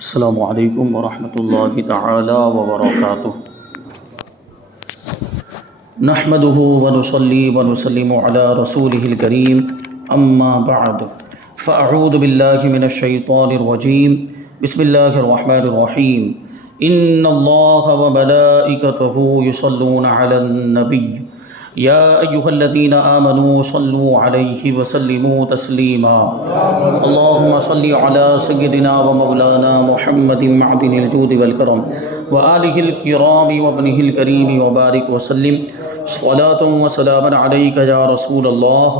السلام علیکم ورحمۃ اللہ تعالی وبرکاتہ۔ نحمده ونصلي ونسلم على رسوله الكريم اما بعد فاعوذ باللہ من الشیطان الرجیم بسم اللہ الرحمن الرحیم ان اللہ وملائکته یصلون علی النبی یا ایہا الذین آمنوا صلوا علیہ وسلموا تسلیما اللہم صلی علی سیدنا ومولانا محمد معدن الجود والکرم وآلہ الکرام وابنہ الکریم وبارک وسلم صلاۃ وسلاما علیک یا رسول اللہ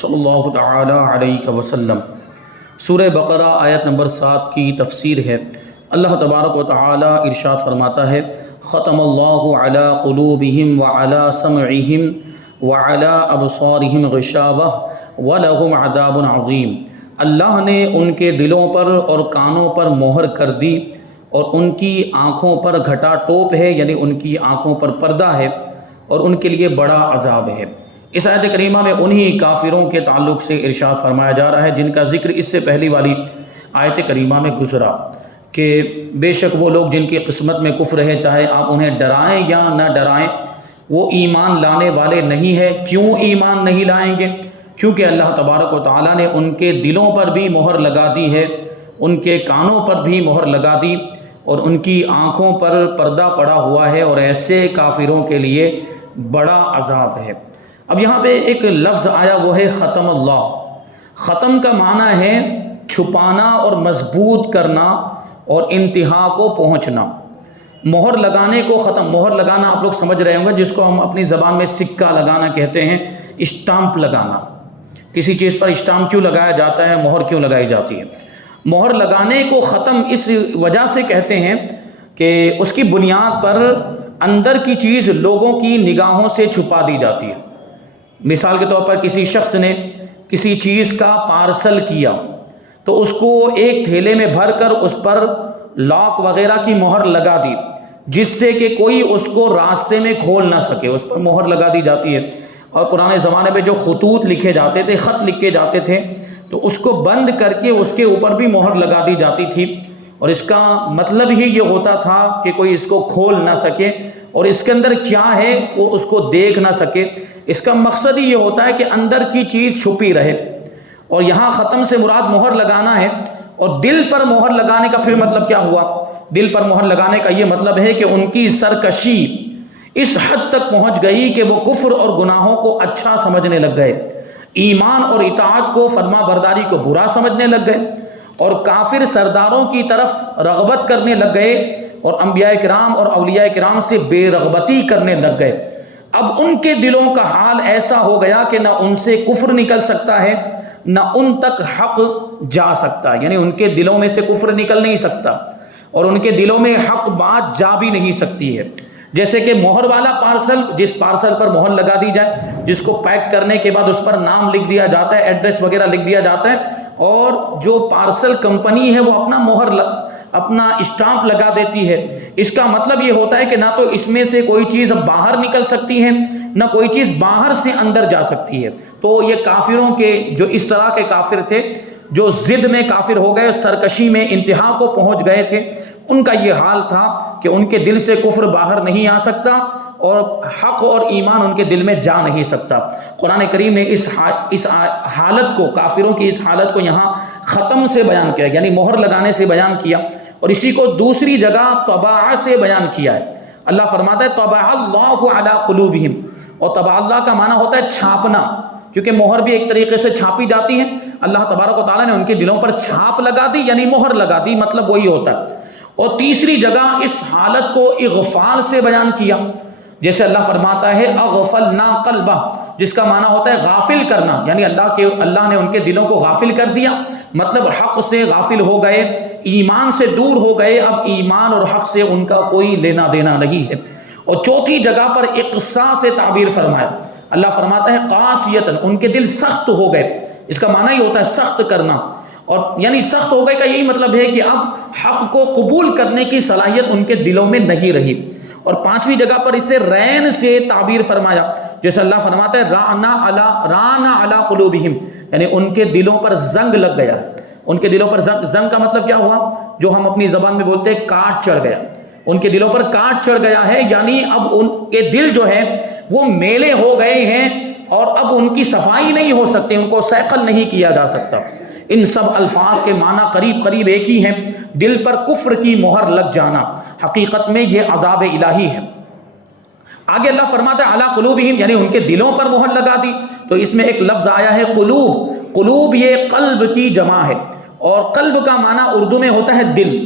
صلی اللہ تعالی علیہ وسلم۔ سورہ بقرہ آیت نمبر 7 کی تفسیر ہے۔ اللہ تبارک و تعالی ارشاد فرماتا ہے ختم اللہ علی قلوبہم وعلی سمعہم وعلی ابصارہم غشاوہ ولہم عذاب عظیم۔ اللہ نے ان کے دلوں پر اور کانوں پر مہر کر دی اور ان کی آنکھوں پر گھٹا ٹوپ ہے، یعنی ان کی آنکھوں پر پردہ ہے اور ان کے لیے بڑا عذاب ہے۔ اس آیت کریمہ میں انہی کافروں کے تعلق سے ارشاد فرمایا جا رہا ہے جن کا ذکر اس سے پہلی والی آیت کریمہ میں گزرا کہ بے شک وہ لوگ جن کی قسمت میں کفر ہے، چاہے آپ انہیں ڈرائیں یا نہ ڈرائیں، وہ ایمان لانے والے نہیں ہے۔ کیوں ایمان نہیں لائیں گے؟ کیونکہ اللہ تبارک و تعالیٰ نے ان کے دلوں پر بھی مہر لگا دی ہے، ان کے کانوں پر بھی مہر لگا دی اور ان کی آنکھوں پر پردہ پڑا ہوا ہے، اور ایسے کافروں کے لیے بڑا عذاب ہے۔ اب یہاں پہ ایک لفظ آیا، وہ ہے ختم اللہ۔ ختم کا معنی ہے چھپانا اور مضبوط کرنا اور انتہا کو پہنچنا۔ مہر لگانے کو ختم، مہر لگانا آپ لوگ سمجھ رہے ہوں گے، جس کو ہم اپنی زبان میں سکہ لگانا کہتے ہیں، اسٹامپ لگانا۔ کسی چیز پر اسٹامپ کیوں لگایا جاتا ہے، مہر کیوں لگائی جاتی ہے؟ مہر لگانے کو ختم اس وجہ سے کہتے ہیں کہ اس کی بنیاد پر اندر کی چیز لوگوں کی نگاہوں سے چھپا دی جاتی ہے۔ مثال کے طور پر کسی شخص نے کسی چیز کا پارسل کیا تو اس کو ایک تھیلے میں بھر کر اس پر لاک وغیرہ کی مہر لگا دی، جس سے کہ کوئی اس کو راستے میں کھول نہ سکے، اس پر مہر لگا دی جاتی ہے۔ اور پرانے زمانے میں جو خطوط لکھے جاتے تھے، خط لکھے جاتے تھے، تو اس کو بند کر کے اس کے اوپر بھی مہر لگا دی جاتی تھی، اور اس کا مطلب ہی یہ ہوتا تھا کہ کوئی اس کو کھول نہ سکے اور اس کے اندر کیا ہے وہ اس کو دیکھ نہ سکے۔ اس کا مقصد ہی یہ ہوتا ہے کہ اندر کی چیز چھپی رہے۔ اور یہاں ختم سے مراد مہر لگانا ہے۔ اور دل پر مہر لگانے کا پھر مطلب کیا ہوا؟ دل پر مہر لگانے کا یہ مطلب ہے کہ ان کی سرکشی اس حد تک پہنچ گئی کہ وہ کفر اور گناہوں کو اچھا سمجھنے لگ گئے، ایمان اور اطاعت کو، فرما برداری کو برا سمجھنے لگ گئے، اور کافر سرداروں کی طرف رغبت کرنے لگ گئے اور انبیاء کرام اور اولیاء کرام سے بے رغبتی کرنے لگ گئے۔ اب ان کے دلوں کا حال ایسا ہو گیا کہ نہ ان سے کفر نکل سکتا ہے، نہ ان تک حق جا سکتا، یعنی ان کے دلوں میں سے کفر نکل نہیں سکتا اور ان کے دلوں میں حق بات جا بھی نہیں سکتی ہے۔ جیسے کہ مہر والا پارسل، جس پارسل پر مہر لگا دی جائے، جس کو پیک کرنے کے بعد اس پر نام لکھ دیا جاتا ہے، ایڈریس وغیرہ لکھ دیا جاتا ہے، اور جو پارسل کمپنی ہے وہ اپنا اپنا اسٹامپ لگا دیتی ہے۔ اس کا مطلب یہ ہوتا ہے کہ نہ تو اس میں سے کوئی چیز باہر نکل سکتی ہے، نہ کوئی چیز باہر سے اندر جا سکتی ہے۔ تو یہ کافروں کے جو اس طرح کے کافر تھے، جو ضد میں کافر ہو گئے، سرکشی میں انتہا کو پہنچ گئے تھے، ان کا یہ حال تھا کہ ان کے دل سے کفر باہر نہیں آ سکتا اور حق اور ایمان ان کے دل میں جا نہیں سکتا۔ قرآن کریم نے اس حالت کو، کافروں کی اس حالت کو یہاں ختم سے بیان کیا، یعنی مہر لگانے سے بیان کیا، اور اسی کو دوسری جگہ طبع سے بیان کیا ہے۔ اللہ فرماتا ہے طبع اللہ علی قلوبہم، اور طبع اللہ کا معنی ہوتا ہے چھاپنا، کیونکہ مہر بھی ایک طریقے سے چھاپی جاتی ہے۔ اللہ تبارک و تعالیٰ نے ان کے دلوں پر چھاپ لگا دی، یعنی مہر لگا دی، مطلب وہی ہوتا ہے۔ اور تیسری جگہ اس حالت کو اغفال سے بیان کیا، جیسے اللہ فرماتا ہے اغفلنا قلبہ، جس کا معنی ہوتا ہے غافل کرنا، یعنی اللہ نے ان کے دلوں کو غافل کر دیا، مطلب حق سے غافل ہو گئے، ایمان سے دور ہو گئے، اب ایمان اور حق سے ان کا کوئی لینا دینا نہیں ہے۔ اور چوتھی جگہ پر اقصا سے تعبیر فرمایا، اللہ فرماتا ہے قاسیتاً، ان کے دل سخت ہو گئے۔ اس کا معنی ہی ہوتا ہے سخت کرنا، اور یعنی سخت ہو گئے کا یہی مطلب ہے کہ اب حق کو قبول کرنے کی صلاحیت ان کے دلوں میں نہیں رہی۔ اور پانچویں جگہ پر اسے رین سے تعبیر فرمایا، جیسے اللہ فرماتا ہے رانا علی قلوبہم، یعنی ان کے دلوں پر زنگ لگ گیا، ان کے دلوں پر زنگ کا مطلب کیا ہوا؟ جو ہم اپنی زبان میں بولتے ہیں کاٹ چڑھ گیا، ان کے دلوں پر کاٹ چڑھ گیا ہے، یعنی اب ان کے دل جو ہے وہ میلے ہو گئے ہیں اور اب ان کی صفائی نہیں ہو سکتی، ان کو صیقل نہیں کیا جا سکتا۔ ان سب الفاظ کے معنی قریب قریب ایک ہی ہیں، دل پر کفر کی مہر لگ جانا، حقیقت میں یہ عذاب الہی ہے۔ آگے اللہ فرماتا ہے علی قلوبہم، یعنی ان کے دلوں پر مہر لگا دی، تو اس میں ایک لفظ آیا ہے قلوب۔ قلوب یہ قلب کی جمع ہے، اور قلب کا معنی اردو میں ہوتا ہے دل،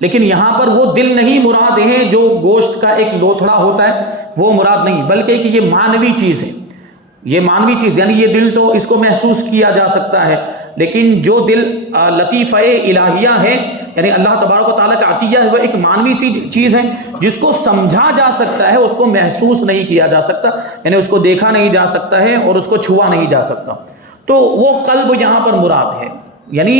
لیکن یہاں پر وہ دل نہیں مراد ہے جو گوشت کا ایک لوتھڑا ہوتا ہے، وہ مراد نہیں، بلکہ کہ یہ مانوی چیز ہے، یہ مانوی چیز، یعنی یہ دل تو اس کو محسوس کیا جا سکتا ہے، لیکن جو دل لطیفہ الہیہ ہے، یعنی اللہ تبارک و تعالیٰ کا عطیہ ہے، وہ ایک مانوی سی چیز ہے جس کو سمجھا جا سکتا ہے، اس کو محسوس نہیں کیا جا سکتا، یعنی اس کو دیکھا نہیں جا سکتا ہے اور اس کو چھوا نہیں جا سکتا، تو وہ قلب یہاں پر مراد ہے۔ یعنی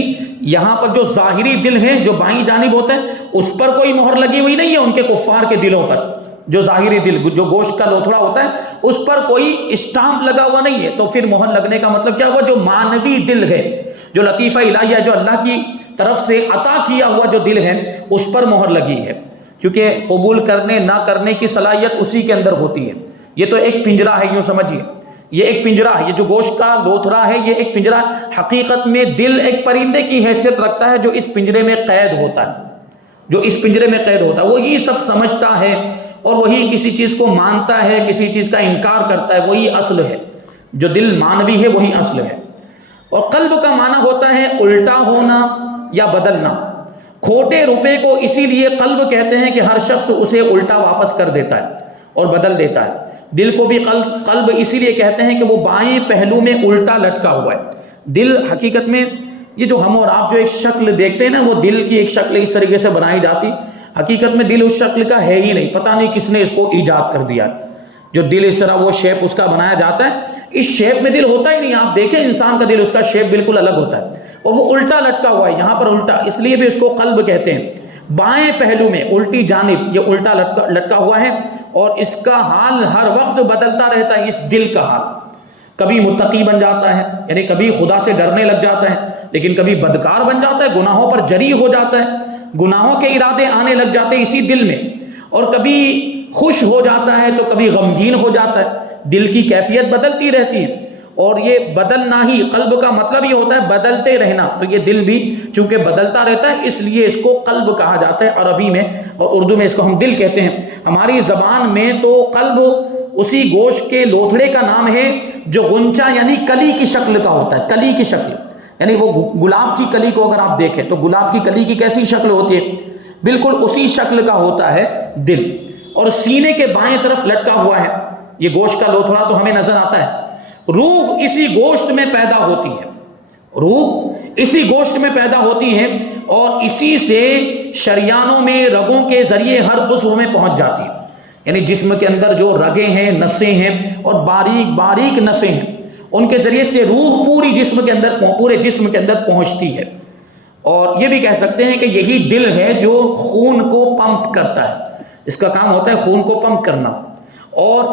یہاں پر جو ظاہری دل ہے جو بائیں جانب ہوتا ہے اس پر کوئی مہر لگی ہوئی نہیں ہے، ان کے کفار کے دلوں پر جو ظاہری دل جو گوشت کا لوتھڑا ہوتا ہے اس پر کوئی اسٹامپ لگا ہوا نہیں ہے، تو پھر مہر لگنے کا مطلب کیا ہوا؟ جو مانوی دل ہے، جو لطیفہ الہیہ، جو اللہ کی طرف سے عطا کیا ہوا جو دل ہے اس پر مہر لگی ہے، کیونکہ قبول کرنے نہ کرنے کی صلاحیت اسی کے اندر ہوتی ہے۔ یہ تو ایک پنجرہ ہے، یوں سمجھیے یہ ایک پنجرہ ہے، یہ جو گوشت کا لوتھڑا ہے یہ ایک پنجرہ ہے، حقیقت میں دل ایک پرندے کی حیثیت رکھتا ہے جو اس پنجرے میں قید ہوتا ہے، جو اس پنجرے میں قید ہوتا ہے، وہی سب سمجھتا ہے اور وہی کسی چیز کو مانتا ہے، کسی چیز کا انکار کرتا ہے، وہی اصل ہے، جو دل مانوی ہے وہی اصل ہے۔ اور قلب کا معنی ہوتا ہے الٹا ہونا یا بدلنا۔ کھوٹے روپے کو اسی لیے قلب کہتے ہیں کہ ہر شخص اسے الٹا واپس کر دیتا ہے اور بدل دیتا ہے۔ دل کو بھی قلب اسی لیے کہتے ہیں کہ وہ بائیں پہلو میں الٹا لٹکا ہوا ہے۔ دل حقیقت میں یہ جو ہم اور آپ جو ایک شکل دیکھتے ہیں نا، وہ دل کی ایک شکل اس طریقے سے بنائی جاتی، حقیقت میں دل اس شکل کا ہے ہی نہیں، پتہ نہیں کس نے اس کو ایجاد کر دیا ہے۔ جو دل اس طرح وہ شیپ اس کا بنایا جاتا ہے، اس شیپ میں دل ہوتا ہی نہیں۔ آپ دیکھیں انسان کا دل، اس کا شیپ بالکل الگ ہوتا ہے اور وہ الٹا لٹکا ہوا ہے، یہاں پر الٹا، اس لیے بھی اس کو قلب کہتے ہیں۔ بائیں پہلو میں الٹی جانب یہ الٹا لٹکا ہوا ہے اور اس کا حال ہر وقت بدلتا رہتا ہے۔ اس دل کا حال کبھی متقی بن جاتا ہے، یعنی کبھی خدا سے ڈرنے لگ جاتا ہے، لیکن کبھی بدکار بن جاتا ہے، گناہوں پر جری ہو جاتا ہے، گناہوں کے ارادے آنے لگ جاتے ہیں اسی دل میں، اور کبھی خوش ہو جاتا ہے تو کبھی غمگین ہو جاتا ہے۔ دل کی کیفیت بدلتی رہتی ہے، اور یہ بدلنا ہی قلب کا مطلب یہ ہوتا ہے بدلتے رہنا، تو یہ دل بھی چونکہ بدلتا رہتا ہے اس لیے اس کو قلب کہا جاتا ہے عربی میں، اور اردو میں اس کو ہم دل کہتے ہیں۔ ہماری زبان میں تو قلب اسی گوشت کے لوتھڑے کا نام ہے جو غنچہ یعنی کلی کی شکل کا ہوتا ہے، کلی کی شکل، یعنی وہ گلاب کی کلی کو اگر آپ دیکھیں تو گلاب کی کلی کی کیسی شکل ہوتی ہے؟ بالکل اسی شکل کا ہوتا ہے دل، اور سینے کے بائیں طرف لٹکا ہوا ہے یہ گوشت کا لوتھڑا تو ہمیں نظر آتا ہے۔ روح اسی گوشت میں پیدا ہوتی ہے، روح اسی گوشت میں پیدا ہوتی ہے اور اسی سے شریانوں میں رگوں کے ذریعے ہر عضو میں پہنچ جاتی ہے، یعنی جسم کے اندر جو رگیں ہیں، نسیں ہیں اور باریک باریک نسیں ہیں، ان کے ذریعے سے روح پورے جسم کے اندر پہنچتی ہے۔ اور یہ بھی کہہ سکتے ہیں کہ یہی دل ہے جو خون کو پمپ کرتا ہے، اس کا کام ہوتا ہے خون کو پمپ کرنا، اور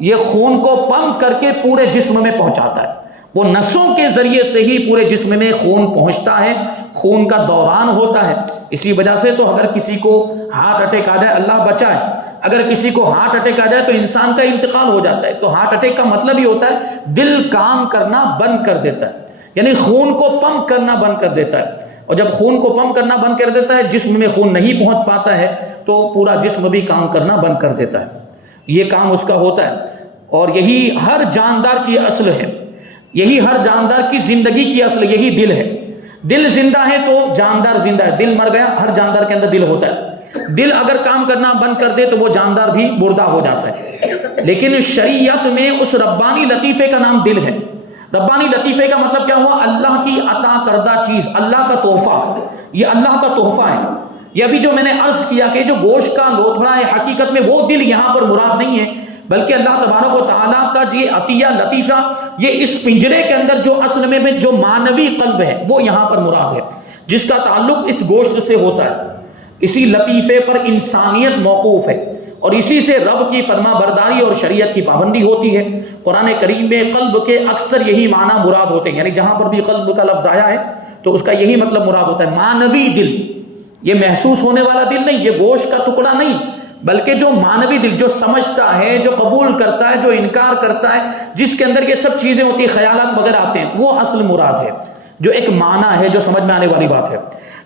یہ خون کو پمپ کر کے پورے جسم میں پہنچاتا ہے۔ وہ نسوں کے ذریعے سے ہی پورے جسم میں خون پہنچتا ہے، خون کا دوران ہوتا ہے۔ اسی وجہ سے تو اگر کسی کو ہارٹ اٹیک آ جائے، اللہ بچائے، اگر کسی کو ہارٹ اٹیک آ جائے تو انسان کا انتقال ہو جاتا ہے۔ تو ہارٹ اٹیک کا مطلب ہی ہوتا ہے دل کام کرنا بند کر دیتا ہے، یعنی خون کو پمپ کرنا بند کر دیتا ہے، اور جب خون کو پمپ کرنا بند کر دیتا ہے، جسم میں خون نہیں پہنچ پاتا ہے تو پورا جسم بھی کام کرنا بند کر دیتا ہے، یہ کام اس کا ہوتا ہے۔ اور یہی ہر جاندار کی اصل ہے، یہی ہر جاندار کی زندگی کی اصل یہی دل ہے۔ دل زندہ ہے تو جاندار زندہ ہے، دل مر گیا، ہر جاندار کے اندر دل ہوتا ہے۔ دل اگر کام کرنا بند کر دے تو وہ جاندار بھی مردہ ہو جاتا ہے۔ لیکن شریعت میں اس ربانی لطیفے کا نام دل ہے۔ ربانی لطیفے کا مطلب کیا ہوا؟ اللہ کی عطا کردہ چیز، اللہ کا تحفہ، یہ اللہ کا تحفہ ہے۔ یہ ابھی جو میں نے عرض کیا کہ جو گوشت کا لوتھڑا ہے، حقیقت میں وہ دل یہاں پر مراد نہیں ہے، بلکہ اللہ تبارک و تعالیٰ کا یہ عطیہ لطیفہ، یہ اس پنجرے کے اندر جو اصل میں جو مانوی قلب ہے وہ یہاں پر مراد ہے، جس کا تعلق اس گوشت سے ہوتا ہے۔ اسی لطیفے پر انسانیت موقوف ہے اور اسی سے رب کی فرما برداری اور شریعت کی پابندی ہوتی ہے۔ قرآن کریم میں قلب کے اکثر یہی معنی مراد ہوتے ہیں، یعنی جہاں پر بھی قلب کا لفظ آیا ہے تو اس کا یہی مطلب مراد ہوتا ہے معنوی دل. یہ محسوس ہونے والا دل نہیں، یہ گوشت کا ٹکڑا نہیں، بلکہ جو معنوی دل، جو سمجھتا ہے، جو قبول کرتا ہے، جو انکار کرتا ہے، جس کے اندر یہ سب چیزیں ہوتی ہیں، خیالات وغیرہ آتے ہیں، وہ اصل مراد ہے، جو ایک معنی ہے، جو سمجھ میں آنے والی بات ہے.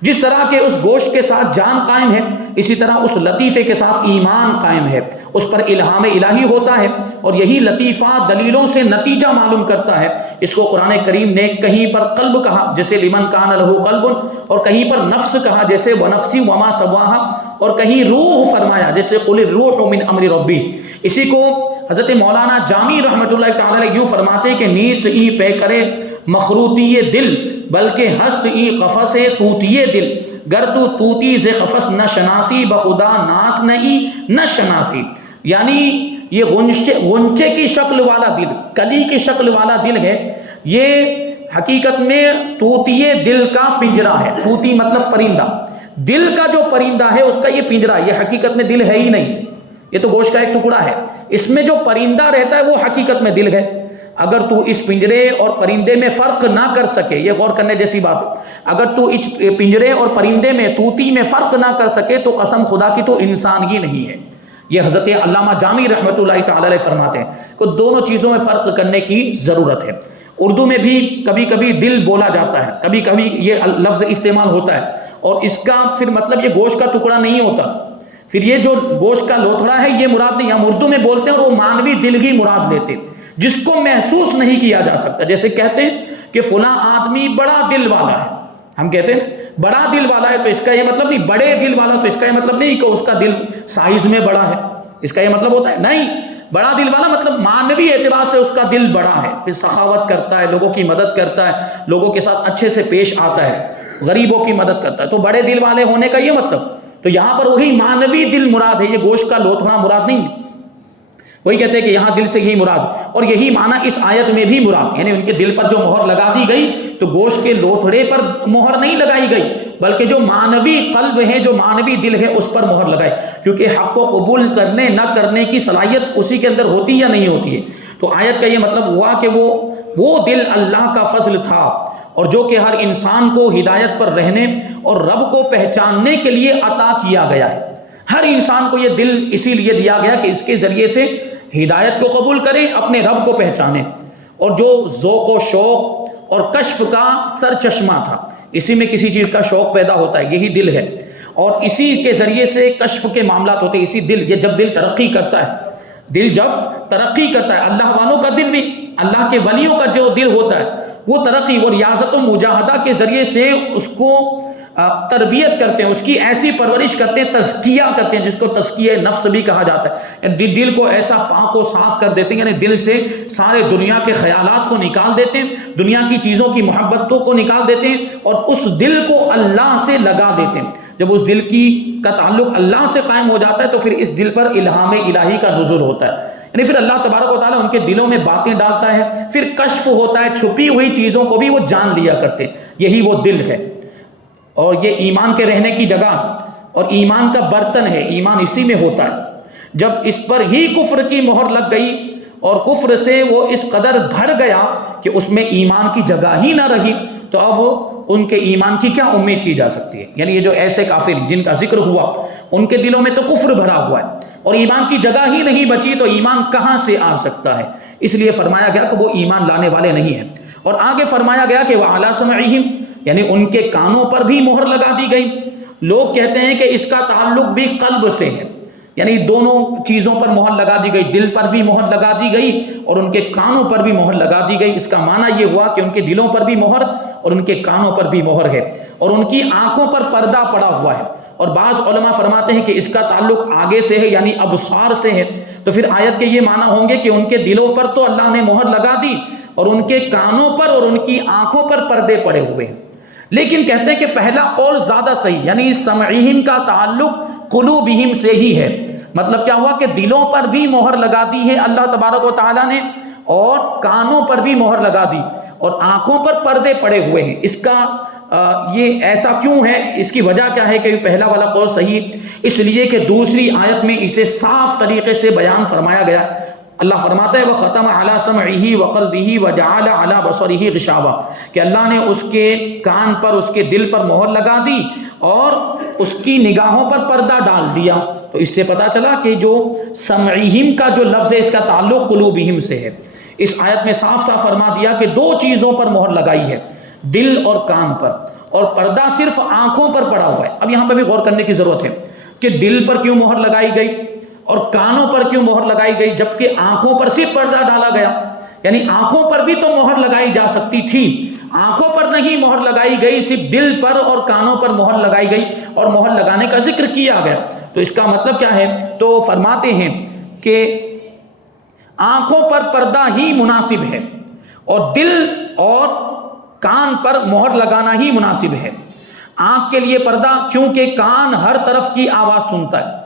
جس طرح کہ اس گوشت کے ساتھ جان قائم ہے، اسی طرح اس لطیفے کے ساتھ ایمان قائم ہے، اس پر الہام الہی ہوتا ہے، اور یہی لطیفہ دلیلوں سے نتیجہ معلوم کرتا ہے. اس کو قرآن کریم نے کہیں پر قلب کہا جیسے لمن کان لہ قلب، اور کہیں پر نفس کہا جیسے ونفس وما سواہا، اور کہیں روح فرمایا جیسے قل الروح من امر ربی. اسی کو حضرت مولانا جامی رحمۃ اللہ تعالی علیہ یوں فرماتے ہیں کہ نیست ای پے کرے مخروطی دل، بلکہ ہست ای قفس توتی دل، گر تو توتی ز قفس نہ شناسی بخدا ناس نئی نہ شناسی. یعنی یہ غنچے کی شکل والا دل، کلی کی شکل والا دل ہے، یہ حقیقت میں توتی دل کا پنجرا ہے. توتی مطلب پرندہ، دل کا جو پرندہ ہے اس کا یہ پنجرا، یہ حقیقت میں دل ہے ہی نہیں، یہ تو گوشت کا ایک ٹکڑا ہے. اس میں جو پرندہ رہتا ہے وہ حقیقت میں دل ہے. اگر تو اس پنجرے اور پرندے میں فرق نہ کر سکے، یہ غور کرنے جیسی بات ہے، اگر تو اس پنجرے اور پرندے میں، طوطی میں فرق نہ کر سکے تو قسم خدا کی تو انسان ہی نہیں ہے. یہ حضرت علامہ جامی رحمۃ اللہ تعالی علیہ فرماتے ہیں کہ دونوں چیزوں میں فرق کرنے کی ضرورت ہے. اردو میں بھی کبھی کبھی دل بولا جاتا ہے، کبھی کبھی یہ لفظ استعمال ہوتا ہے، اور اس کا پھر مطلب یہ گوشت کا ٹکڑا نہیں ہوتا، پھر یہ جو گوشت کا لوتھڑا ہے یہ مراد نہیں. ہم اردو میں بولتے ہیں اور وہ مانوی دل ہی مراد لیتے جس کو محسوس نہیں کیا جا سکتا. جیسے کہتے ہیں کہ فلاں آدمی بڑا دل والا ہے، ہم کہتے ہیں بڑا دل والا ہے، تو اس کا یہ مطلب نہیں، بڑے دل والا تو اس کا یہ مطلب نہیں کہ اس کا دل سائز میں بڑا ہے، اس کا یہ مطلب ہوتا ہے نہیں. بڑا دل والا مطلب مانوی اعتبار سے اس کا دل بڑا ہے، پھر سخاوت کرتا ہے، لوگوں کی مدد کرتا ہے، لوگوں کے ساتھ اچھے سے پیش آتا ہے، غریبوں کی مدد کرتا ہے، تو بڑے دل والے ہونے کا یہ مطلب. تو یہاں پر وہی مانوی دل مراد ہے، یہ گوشت کا لوتھڑا مراد نہیں ہے. وہی کہتے ہیں کہ یہاں دل سے یہی مراد، اور یہی معنی اس آیت میں بھی مراد، یعنی ان کے دل پر جو مہر لگا دی گئی تو گوشت کے لوتھڑے پر مہر نہیں لگائی گئی، بلکہ جو معنوی قلب ہے، جو معنوی دل ہے، اس پر مہر لگائی، کیونکہ حق کو قبول کرنے نہ کرنے کی صلاحیت اسی کے اندر ہوتی یا نہیں ہوتی ہے. تو آیت کا یہ مطلب ہوا کہ وہ دل اللہ کا فضل تھا، اور جو کہ ہر انسان کو ہدایت پر رہنے اور رب کو پہچاننے کے لیے عطا کیا گیا ہے. ہر انسان کو یہ دل اسی لیے دیا گیا کہ اس کے ذریعے سے ہدایت کو قبول کریں، اپنے رب کو پہچانیں. اور جو ذوق و شوق اور کشف کا سر چشمہ تھا، اسی میں کسی چیز کا شوق پیدا ہوتا ہے، یہی دل ہے، اور اسی کے ذریعے سے کشف کے معاملات ہوتے ہیں. اسی دل، یہ جب دل ترقی کرتا ہے، دل جب ترقی کرتا ہے، اللہ والوں کا دل بھی، اللہ کے ولیوں کا جو دل ہوتا ہے وہ ترقی اور ریاضت و مجاہدہ کے ذریعے سے اس کو تربیت کرتے ہیں، اس کی ایسی پرورش کرتے ہیں، تزکیہ کرتے ہیں، جس کو تزکیہ نفس بھی کہا جاتا ہے. دل کو ایسا پاک و صاف کر دیتے ہیں، یعنی دل سے سارے دنیا کے خیالات کو نکال دیتے ہیں، دنیا کی چیزوں کی محبتوں کو نکال دیتے ہیں، اور اس دل کو اللہ سے لگا دیتے ہیں. جب اس دل کا تعلق اللہ سے قائم ہو جاتا ہے تو پھر اس دل پر الہام الہی کا نزول ہوتا ہے، یعنی پھر اللہ تبارک و تعالیٰ ان کے دلوں میں باتیں ڈالتا ہے، پھر کشف ہوتا ہے، چھپی ہوئی چیزوں کو بھی وہ جان لیا کرتے ہیں. یہی وہ دل ہے، اور یہ ایمان کے رہنے کی جگہ اور ایمان کا برتن ہے. ایمان اسی میں ہوتا ہے. جب اس پر ہی کفر کی مہر لگ گئی اور کفر سے وہ اس قدر بھر گیا کہ اس میں ایمان کی جگہ ہی نہ رہی، تو اب ان کے ایمان کی کیا امید کی جا سکتی ہے؟ یعنی یہ جو ایسے کافر جن کا ذکر ہوا، ان کے دلوں میں تو کفر بھرا ہوا ہے اور ایمان کی جگہ ہی نہیں بچی، تو ایمان کہاں سے آ سکتا ہے؟ اس لیے فرمایا گیا کہ وہ ایمان لانے والے نہیں ہیں. اور آگے فرمایا گیا کہ وَعَلَىٰ سَمْعِهِمْ، یعنی ان کے کانوں پر بھی مہر لگا دی گئی. لوگ کہتے ہیں کہ اس کا تعلق بھی قلب سے ہے، یعنی دونوں چیزوں پر مہر لگا دی گئی، دل پر بھی مہر لگا دی گئی اور ان کے کانوں پر بھی مہر لگا دی گئی. اس کا معنی یہ ہوا کہ ان کے دلوں پر بھی مہر اور ان کے کانوں پر بھی مہر ہے، اور ان کی آنکھوں پر پردہ پڑا ہوا ہے. اور بعض علماء فرماتے ہیں کہ اس کا تعلق آگے سے ہے، یعنی ابصار سے ہے. تو پھر آیت کے یہ معنی ہوں گے کہ ان کے دلوں پر تو اللہ نے مہر لگا دی اور ان کے کانوں پر اور ان کی آنکھوں پر پردے پڑے ہوئے ہیں. لیکن کہتے ہیں کہ پہلا قول زیادہ صحیح، یعنی سمعہم کا تعلق قلوبہم سے ہی ہے. مطلب کیا ہوا کہ دلوں پر بھی مہر لگا دی ہے اللہ تبارک و تعالیٰ نے، اور کانوں پر بھی مہر لگا دی اور آنکھوں پر پردے پڑے ہوئے ہیں. اس کا یہ ایسا کیوں ہے؟ اس کی وجہ کیا ہے کہ پہلا والا قول صحیح؟ اس لیے کہ دوسری آیت میں اسے صاف طریقے سے بیان فرمایا گیا. اللہ فرماتا ہے وَخَتَمَ عَلَى سَمْعِهِ وَقَلْبِهِ وَجَعَلَ عَلَى بَصَرِهِ غِشَاوَةً، کہ اللہ نے اس کے کان پر، اس کے دل پر مہر لگا دی اور اس کی نگاہوں پر پردہ ڈال دیا۔ تو اس سے پتہ چلا کہ جو سمعہم کا جو لفظ ہے اس کا تعلق قلوبہم سے ہے۔ اس آیت میں صاف صاف فرما دیا کہ دو چیزوں پر مہر لگائی ہے، دل اور کان پر، اور پردہ صرف آنکھوں پر پڑا ہوا ہے۔ اب یہاں پہ بھی غور کرنے کی ضرورت ہے کہ دل پر کیوں مہر لگائی گئی اور کانوں پر کیوں مہر لگائی گئی، جبکہ آنکھوں پر صرف پردہ ڈالا گیا؟ یعنی آنکھوں پر بھی تو مہر لگائی جا سکتی تھی، آنکھوں پر نہیں مہر لگائی گئی، صرف دل پر اور کانوں پر مہر لگائی گئی اور مہر لگانے کا ذکر کیا گیا۔ تو اس کا مطلب کیا ہے؟ تو فرماتے ہیں کہ آنکھوں پر پردہ ہی مناسب ہے اور دل اور کان پر مہر لگانا ہی مناسب ہے۔ آنکھ کے لیے پردہ، چونکہ کان ہر طرف کی آواز سنتا ہے،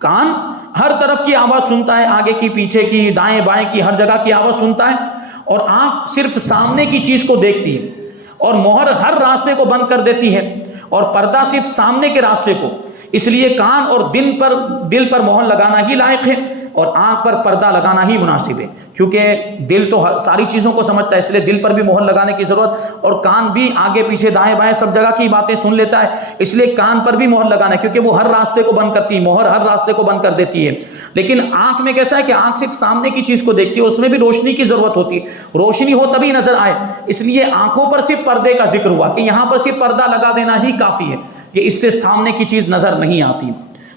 کان ہر طرف کی آواز سنتا ہے، آگے کی، پیچھے کی، دائیں بائیں کی، ہر جگہ کی آواز سنتا ہے، اور آنکھ صرف سامنے کی چیز کو دیکھتی ہے، اور مہر ہر راستے کو بند کر دیتی ہے، اور پردہ صرف سامنے کے راستے کو۔ اس لیے کان اور دل پر مہر لگانا ہی لائق ہے اور آنکھ پر پردہ لگانا ہی مناسب ہے، کیونکہ دل تو ساری چیزوں کو سمجھتا ہے، اس لیے دل پر بھی مہر لگانے کی ضرورت، اور کان بھی آگے پیچھے دائیں بائیں سب جگہ کی باتیں سن لیتا ہے، اس لیے کان پر بھی مہر لگانا ہے، کیونکہ وہ ہر راستے کو بند کرتی ہے، مہر ہر راستے کو بند کر دیتی ہے۔ لیکن آنکھ میں کیسا ہے کہ آنکھ صرف سامنے کی چیز کو دیکھتی ہے، اس میں بھی روشنی کی ضرورت ہوتی ہے، روشنی ہو تبھی نظر آئے، اس لیے آنکھوں پر صرف پردے کا ذکر ہوا کہ یہاں پر صرف پردہ لگا دینا ہی کافی ہے، کہ اس سے سامنے کی چیز نظر نہیں آتی،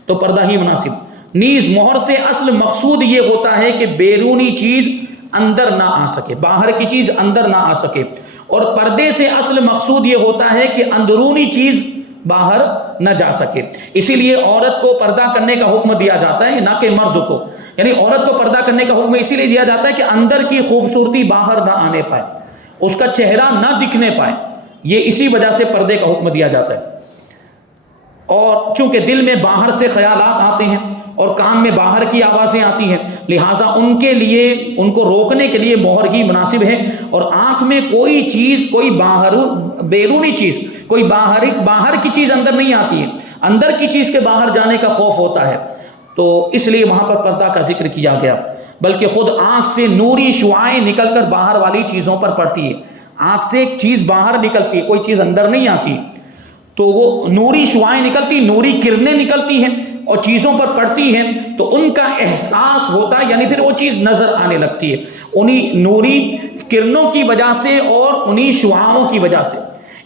تو پردہ ہی مناسب۔ نیز مہر سے اصل مقصود یہ ہوتا ہے کہ بیرونی چیز اندر نہ آ سکے، باہر کی چیز اندر نہ آ سکے، اور پردے سے اصل مقصود یہ ہوتا ہے کہ اندرونی چیز باہر نہ جا سکے۔ اسی لیے عورت کو پردہ کرنے کا حکم دیا جاتا ہے، نہ کہ مرد کو، یعنی عورت کو پردہ کرنے کا حکم اسی لیے دیا جاتا ہے کہ اندر کی خوبصورتی باہر نہ آنے پائے، اس کا چہرہ نہ دکھنے پائے، یہ اسی وجہ سے پردے کا حکم دیا جاتا ہے۔ اور چونکہ دل میں باہر سے خیالات آتے ہیں اور کان میں باہر کی آوازیں آتی ہیں، لہٰذا ان کے لیے، ان کو روکنے کے لیے مہر ہی مناسب ہے، اور آنکھ میں کوئی چیز، کوئی بیرونی چیز، کوئی باہر کی چیز اندر نہیں آتی ہے، اندر کی چیز کے باہر جانے کا خوف ہوتا ہے، تو اس لیے وہاں پر پردہ کا ذکر کیا گیا۔ بلکہ خود آنکھ سے نوری شعاعیں نکل کر باہر والی چیزوں پر پڑتی ہے، آنکھ سے ایک چیز باہر نکلتی ہے، کوئی چیز اندر نہیں آتی، تو وہ نوری شعاعیں نکلتی، نوری کرنیں نکلتی ہیں اور چیزوں پر پڑتی ہیں، تو ان کا احساس ہوتا ہے، یعنی پھر وہ چیز نظر آنے لگتی ہے انہی نوری کرنوں کی وجہ سے اور انہی شعاعوں کی وجہ سے،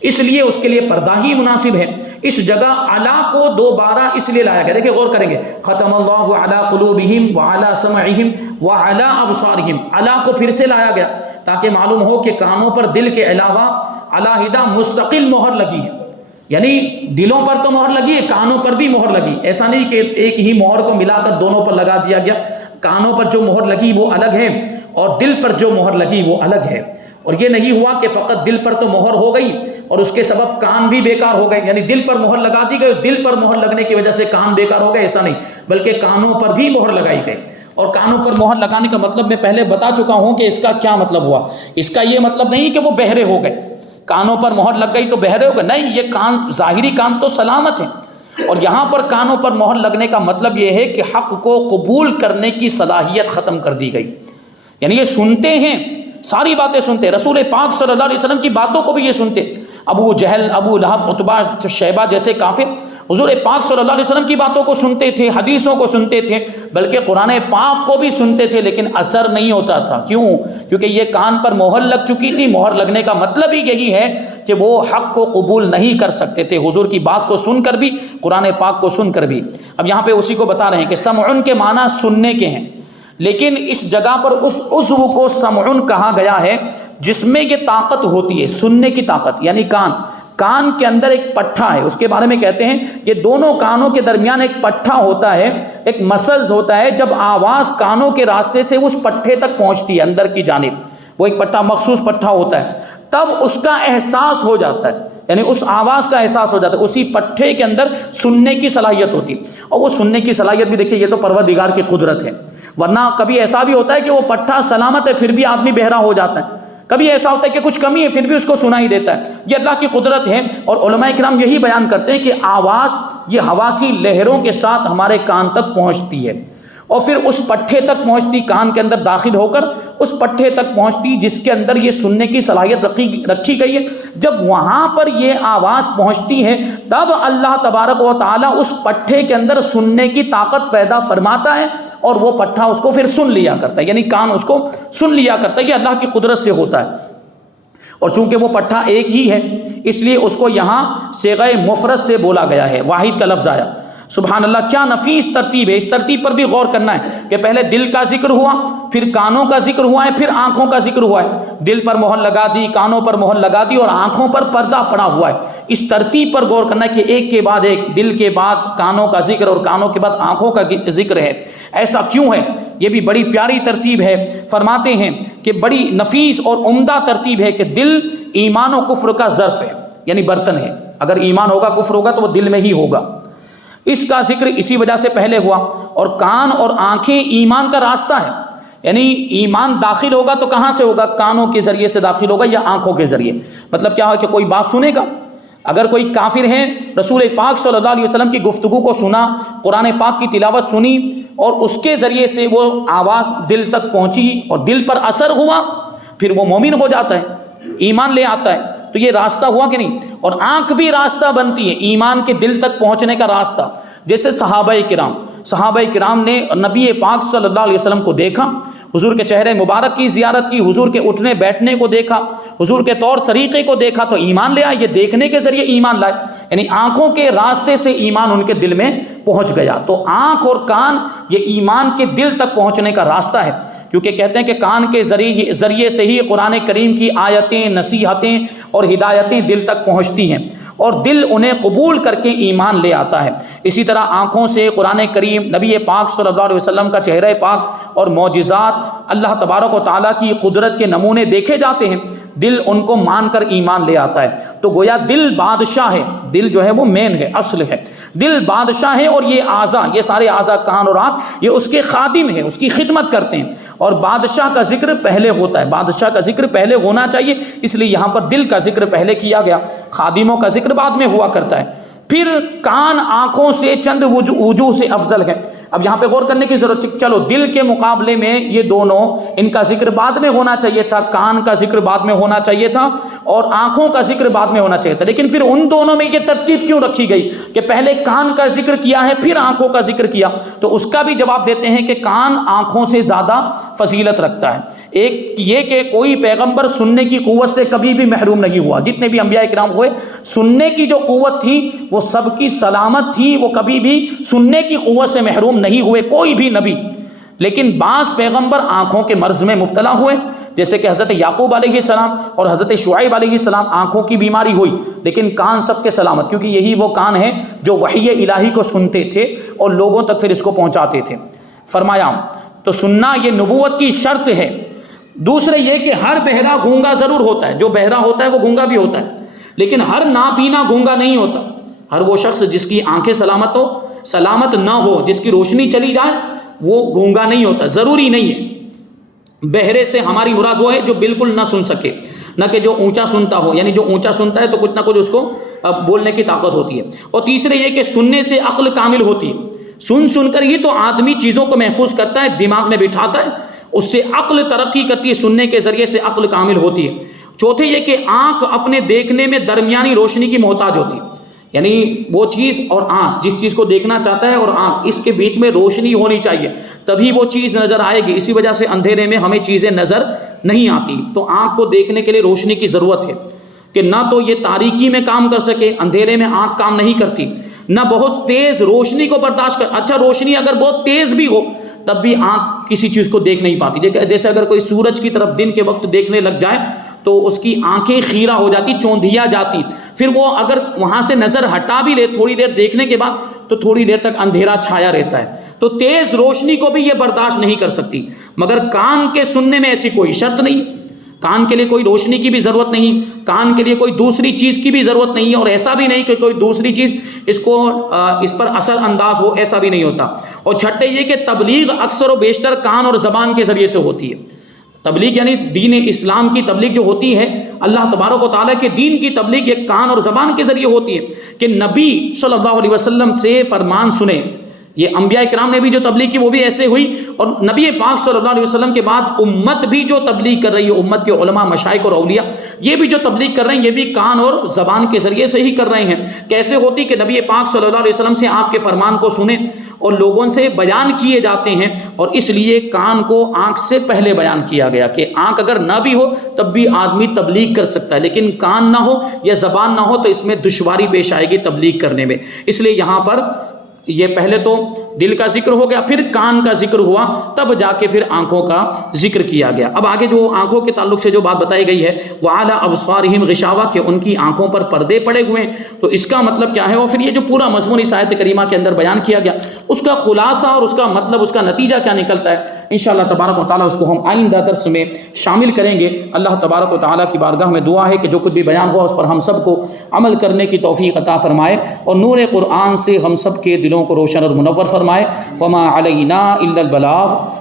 اس لیے اس کے لیے پردہ ہی مناسب ہے۔ اس جگہ علی کو دوبارہ اس لیے لایا گیا، دیکھیں غور کریں گے، ختم اللہ علی قلوبہم وعلی سمعہم وعلی ابصارہم، علی کو پھر سے لایا گیا تاکہ معلوم ہو کہ کانوں پر دل کے علاوہ علیحدہ مستقل مہر لگی ہے، یعنی دلوں پر تو مہر لگی ہے، کانوں پر بھی مہر لگی، ایسا نہیں کہ ایک ہی مہر کو ملا کر دونوں پر لگا دیا گیا، کانوں پر جو مہر لگی وہ الگ ہے اور دل پر جو مہر لگی وہ الگ ہے۔ اور یہ نہیں ہوا کہ فقط دل پر تو مہر ہو گئی اور اس کے سبب کان بھی بیکار ہو گئے، یعنی دل پر مہر لگا دی گئی، دل پر مہر لگنے کی وجہ سے کان بیکار ہو گئے، ایسا نہیں، بلکہ کانوں پر بھی مہر لگائی گئی۔ اور کانوں پر مہر لگانے کا مطلب میں پہلے بتا چکا ہوں کہ اس کا کیا مطلب ہوا، اس کا یہ مطلب نہیں کہ وہ بہرے ہو گئے، کانوں پر مہر لگ گئی تو بہرے ہو گئے، نہیں، یہ کان، ظاہری کان تو سلامت ہیں، اور یہاں پر کانوں پر مہر لگنے کا مطلب یہ ہے کہ حق کو قبول کرنے کی صلاحیت ختم کر دی گئی، یعنی یہ سنتے ہیں، ساری باتیں سنتے، رسول پاک صلی اللہ علیہ وسلم کی باتوں کو بھی یہ سنتے، ابو جہل، ابو لہب، عتبہ، شیبہ جیسے کافر حضور پاک صلی اللہ علیہ وسلم کی باتوں کو سنتے تھے، حدیثوں کو سنتے تھے، بلکہ قرآن پاک کو بھی سنتے تھے، لیکن اثر نہیں ہوتا تھا۔ کیوں؟ کیونکہ یہ کان پر مہر لگ چکی تھی، مہر لگنے کا مطلب ہی یہی ہے کہ وہ حق کو قبول نہیں کر سکتے تھے، حضور کی بات کو سن کر بھی، قرآن پاک کو سن کر بھی۔ اب یہاں پہ اسی کو بتا رہے ہیں کہ سمعن کے معنی سننے کے ہیں، لیکن اس جگہ پر اس عضو کو سمعن کہا گیا ہے جس میں یہ طاقت ہوتی ہے، سننے کی طاقت، یعنی کان کے اندر ایک پٹھا ہے، اس کے بارے میں کہتے ہیں کہ دونوں کانوں کے درمیان ایک پٹھا ہوتا ہے، ایک مسلز ہوتا ہے، جب آواز کانوں کے راستے سے اس پٹھے تک پہنچتی ہے اندر کی جانب، وہ ایک پٹھا، مخصوص پٹھا ہوتا ہے، تب اس کا احساس ہو جاتا ہے، یعنی اس آواز کا احساس ہو جاتا ہے، اسی پٹھے کے اندر سننے کی صلاحیت ہوتی ہے، اور وہ سننے کی صلاحیت بھی دیکھیے، یہ تو پروردگار کی قدرت ہے، ورنہ کبھی ایسا بھی ہوتا ہے کہ وہ پٹھا سلامت ہے پھر بھی آدمی بہرا ہو جاتا ہے، کبھی ایسا ہوتا ہے کہ کچھ کمی ہے پھر بھی اس کو سنا ہی دیتا ہے، یہ اللہ کی قدرت ہے۔ اور علماء کرام یہی بیان کرتے ہیں کہ آواز یہ ہوا کی لہروں کے ساتھ ہمارے کان تک پہنچتی ہے، اور پھر اس پٹھے تک پہنچتی، کان کے اندر داخل ہو کر اس پٹھے تک پہنچتی جس کے اندر یہ سننے کی صلاحیت رکھی گئی ہے۔ جب وہاں پر یہ آواز پہنچتی ہے تب اللہ تبارک و تعالیٰ اس پٹھے کے اندر سننے کی طاقت پیدا فرماتا ہے، اور وہ پٹھا اس کو پھر سن لیا کرتا ہے، یعنی کان اس کو سن لیا کرتا ہے۔ یہ اللہ کی قدرت سے ہوتا ہے، اور چونکہ وہ پٹھا ایک ہی ہے اس لیے اس کو یہاں صیغہ مفرد سے بولا گیا ہے، واحد کا لفظ آیا۔ سبحان اللہ، کیا نفیس ترتیب ہے! اس ترتیب پر بھی غور کرنا ہے کہ پہلے دل کا ذکر ہوا، پھر کانوں کا ذکر ہوا ہے، پھر آنکھوں کا ذکر ہوا ہے۔ دل پر مہر لگا دی، کانوں پر مہر لگا دی، اور آنکھوں پر پردہ پڑا ہوا ہے۔ اس ترتیب پر غور کرنا ہے کہ ایک کے بعد ایک، دل کے بعد کانوں کا ذکر اور کانوں کے بعد آنکھوں کا ذکر ہے۔ ایسا کیوں ہے؟ یہ بھی بڑی پیاری ترتیب ہے۔ فرماتے ہیں کہ بڑی نفیس اور عمدہ ترتیب ہے کہ دل ایمان و کفر کا ظرف ہے، یعنی برتن ہے۔ اگر ایمان ہوگا، کفر ہوگا تو وہ دل میں ہی ہوگا۔ اس کا ذکر اسی وجہ سے پہلے ہوا۔ اور کان اور آنکھیں ایمان کا راستہ ہے، یعنی ایمان داخل ہوگا تو کہاں سے ہوگا؟ کانوں کے ذریعے سے داخل ہوگا یا آنکھوں کے ذریعے۔ مطلب کیا ہے کہ کوئی بات سنے گا، اگر کوئی کافر ہے، رسول پاک صلی اللہ علیہ وسلم کی گفتگو کو سنا، قرآن پاک کی تلاوت سنی، اور اس کے ذریعے سے وہ آواز دل تک پہنچی اور دل پر اثر ہوا، پھر وہ مومن ہو جاتا ہے، ایمان لے آتا ہے۔ تو یہ راستہ ہوا کہ نہیں؟ اور آنکھ بھی راستہ بنتی ہے ایمان کے دل تک پہنچنے کا راستہ۔ جیسے صحابہ کرام نے نبی پاک صلی اللہ علیہ وسلم کو دیکھا، حضور کے چہرے مبارک کی زیارت کی، حضور کے اٹھنے بیٹھنے کو دیکھا، حضور کے طور طریقے کو دیکھا تو ایمان لے آئے۔ یہ دیکھنے کے ذریعے ایمان لائے، یعنی آنکھوں کے راستے سے ایمان ان کے دل میں پہنچ گیا۔ تو آنکھ اور کان یہ ایمان کے دل تک پہنچنے کا راستہ ہے، کیونکہ کہتے ہیں کہ کان کے ذریعے سے ہی قرآن کریم کی آیتیں، نصیحتیں اور ہدایتیں دل تک پہنچتی ہیں، اور دل انہیں قبول کر کے ایمان لے آتا ہے۔ اسی طرح آنکھوں سے قرآن کریم، نبی پاک صلی اللہ علیہ وسلم کا چہرہ پاک اور معجزات، اللہ تبارک و تعالیٰ کی قدرت کے نمونے دیکھے جاتے ہیں، دل ان کو مان کر ایمان لے آتا ہے۔ تو گویا دل بادشاہ ہے، دل جو ہے وہ مین ہے، اصل ہے، دل بادشاہ ہے، اور یہ اعضاء، یہ سارے اعضاء کان اور آنکھ، یہ اس کے خادم ہیں، اس کی خدمت کرتے ہیں۔ اور بادشاہ کا ذکر پہلے ہوتا ہے، بادشاہ کا ذکر پہلے ہونا چاہیے، اس لیے یہاں پر دل کا ذکر پہلے کیا گیا، خادموں کا ذکر بعد میں ہوا کرتا ہے۔ پھر کان آنکھوں سے چند وجوہ سے افضل ہے۔ اب یہاں پہ غور کرنے کی ضرورت ہے، چلو دل کے مقابلے میں یہ دونوں، ان کا ذکر بعد میں ہونا چاہیے تھا، کان کا ذکر بعد میں ہونا چاہیے تھا اور آنکھوں کا ذکر بعد میں ہونا چاہیے تھا، لیکن پھر ان دونوں میں یہ ترتیب کیوں رکھی گئی کہ پہلے کان کا ذکر کیا ہے پھر آنکھوں کا ذکر کیا؟ تو اس کا بھی جواب دیتے ہیں کہ کان آنکھوں سے زیادہ فضیلت رکھتا ہے۔ ایک یہ کہ کوئی پیغمبر سننے کی قوت سے کبھی بھی محروم نہیں ہوا، جتنے بھی انبیاء کرام ہوئے، سننے کی جو قوت تھی وہ سب کی سلامت تھی، وہ کبھی بھی سننے کی قوت سے محروم نہیں ہوئے، کوئی بھی نبی۔ لیکن بعض پیغمبر آنکھوں کے مرض میں مبتلا ہوئے، جیسے کہ حضرت یعقوب علیہ السلام اور حضرت شعیب علیہ السلام، آنکھوں کی بیماری ہوئی، لیکن کان سب کے سلامت، کیونکہ یہی وہ کان ہیں جو وحی الہی کو سنتے تھے اور لوگوں تک پھر اس کو پہنچاتے تھے۔ فرمایا تو سننا یہ نبوت کی شرط ہے۔ دوسرے یہ کہ ہر بہرا گونگا ضرور ہوتا ہے، جو بہرا ہوتا ہے وہ گونگا بھی ہوتا ہے، لیکن ہر نابینا گونگا نہیں ہوتا۔ ہر وہ شخص جس کی آنکھیں سلامت نہ ہو، جس کی روشنی چلی جائے، وہ گونگا نہیں ہوتا، ضروری نہیں ہے۔ بہرے سے ہماری مراد وہ ہے جو بالکل نہ سن سکے، نہ کہ جو اونچا سنتا ہو، یعنی جو اونچا سنتا ہے تو کچھ نہ کچھ اس کو بولنے کی طاقت ہوتی ہے۔ اور تیسرے یہ کہ سننے سے عقل کامل ہوتی ہے، سن کر ہی تو آدمی چیزوں کو محفوظ کرتا ہے، دماغ میں بٹھاتا ہے، اس سے عقل ترقی کرتی ہے، سننے کے ذریعے سے عقل کامل ہوتی ہے۔ چوتھے یہ کہ آنکھ اپنے دیکھنے میں درمیانی روشنی کی محتاج ہوتی ہے، یعنی وہ چیز اور آنکھ، جس چیز کو دیکھنا چاہتا ہے اور آنکھ، اس کے بیچ میں روشنی ہونی چاہیے، تبھی وہ چیز نظر آئے گی۔ اسی وجہ سے اندھیرے میں ہمیں چیزیں نظر نہیں آتی، تو آنکھ کو دیکھنے کے لیے روشنی کی ضرورت ہے کہ نہ تو یہ تاریکی میں کام کر سکے، اندھیرے میں آنکھ کام نہیں کرتی، نہ بہت تیز روشنی کو برداشت کر، اچھا روشنی اگر بہت تیز بھی ہو تب بھی آنکھ کسی چیز کو دیکھ نہیں پاتی۔ جیسے اگر کوئی سورج کی طرف دن کے وقت دیکھنے لگ جائے تو اس کی آنکھیں خیرہ ہو جاتی، چوندھیا جاتی، پھر وہ اگر وہاں سے نظر ہٹا بھی لے تھوڑی دیر دیکھنے کے بعد تو تھوڑی دیر تک اندھیرا چھایا رہتا ہے، تو تیز روشنی کو بھی یہ برداشت نہیں کر سکتی۔ مگر کان کے سننے میں ایسی کوئی شرط نہیں، کان کے لیے کوئی روشنی کی بھی ضرورت نہیں، کان کے لیے کوئی دوسری چیز کی بھی ضرورت نہیں ہے، اور ایسا بھی نہیں کہ کوئی دوسری چیز اس پر اثر انداز ہو، ایسا بھی نہیں ہوتا۔ اور چھٹے یہ کہ تبلیغ اکثر و بیشتر کان اور زبان کے ذریعے سے ہوتی ہے۔ تبلیغ یعنی دین اسلام کی تبلیغ جو ہوتی ہے، اللہ تبارک و تعالیٰ کے دین کی تبلیغ، یہ کان اور زبان کے ذریعے ہوتی ہے کہ نبی صلی اللہ علیہ وسلم سے فرمان سنے، یہ انبیاء کرام نے بھی جو تبلیغ کی وہ بھی ایسے ہوئی، اور نبی پاک صلی اللہ علیہ وسلم کے بعد امت بھی جو تبلیغ کر رہی ہے، امت کے علماء، مشائخ اور اولیاء، یہ بھی جو تبلیغ کر رہے ہیں، یہ بھی کان اور زبان کے ذریعے سے ہی کر رہے ہیں۔ کیسے ہوتی کہ نبی پاک صلی اللہ علیہ وسلم سے آپ کے فرمان کو سنیں اور لوگوں سے بیان کیے جاتے ہیں، اور اس لیے کان کو آنکھ سے پہلے بیان کیا گیا کہ آنکھ اگر نہ بھی ہو تب بھی آدمی تبلیغ کر سکتا ہے، لیکن کان نہ ہو یا زبان نہ ہو تو اس میں دشواری پیش آئے گی تبلیغ کرنے میں۔ اس لیے یہاں پر یہ پہلے تو دل کا ذکر ہو گیا، پھر کان کا ذکر ہوا، تب جا کے پھر آنکھوں کا ذکر کیا گیا۔ اب آگے جو آنکھوں کے تعلق سے جو بات بتائی گئی ہے، وَعَلَىٰ أَبْصَارِهِمْ غِشَاوَةٌ، کہ ان کی آنکھوں پر پردے پڑے ہوئے ہیں، تو اس کا مطلب کیا ہے؟ اور پھر یہ جو پورا مضمون اس آیت کریمہ کے اندر بیان کیا گیا، اس کا خلاصہ اور اس کا مطلب، اس کا نتیجہ کیا نکلتا ہے، انشاءاللہ تبارک و تعالیٰ اس کو ہم آئندہ درس میں شامل کریں گے۔ اللہ تبارک و تعالیٰ کی بارگاہ میں دعا ہے کہ جو کچھ بھی بیان ہوا اس پر ہم سب کو عمل کرنے کی توفیق عطا فرمائے، اور نور قرآن سے ہم سب کے دلوں کو روشن اور منور فرمائے۔ وما علینا الا البلاغ۔